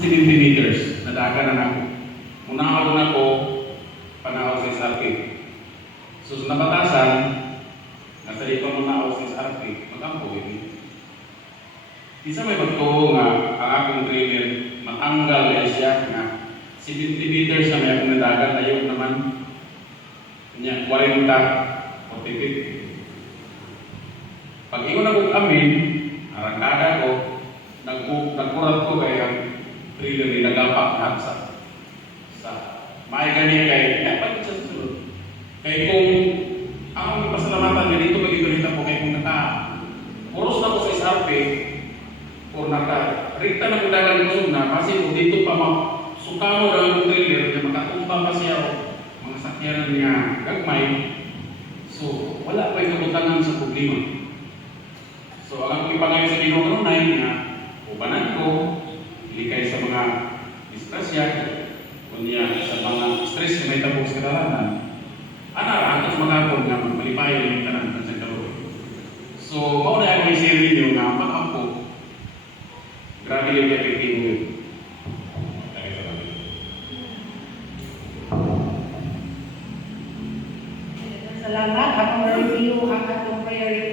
centimeters na daga na ako. Munahon na ko, panahon sa SRP. So sa nabatasan, nasa dito muna ako sa SRP, mag-ampo ini. Isa may magtuo nga ang akong trainer, matanggal na siya nga 70 meters na may akong nadagat, ayaw naman niya 40 o 50. Pag ingon akong amin, arangkada ko, nagkurat ko kaya trainer ni nagapak na sa may ganyan kay dapat sa susunod. Kay kung ang pasalamatan niya dito mag-ibalita po kay kung oros na ko sa SRP o rikta na kudagan mo na kasi kung dito pa sukamo daw yung trailer na makatumpa pa siya o mga sakyanan niya gagmay, so wala pa yung kabutangan sa problema. So ang akong ipangayon sa Ginoo kanunay na ubanan ko ilikay sa mga distrasya kunya sa mga stress na may tabok sa kadalanan antos magapon nga malipayon yung tanan sa kaloro. So mao na yung isiri niyo nga makampo grabe yung epektibo yun. Salamat. Ako review ang atong prayer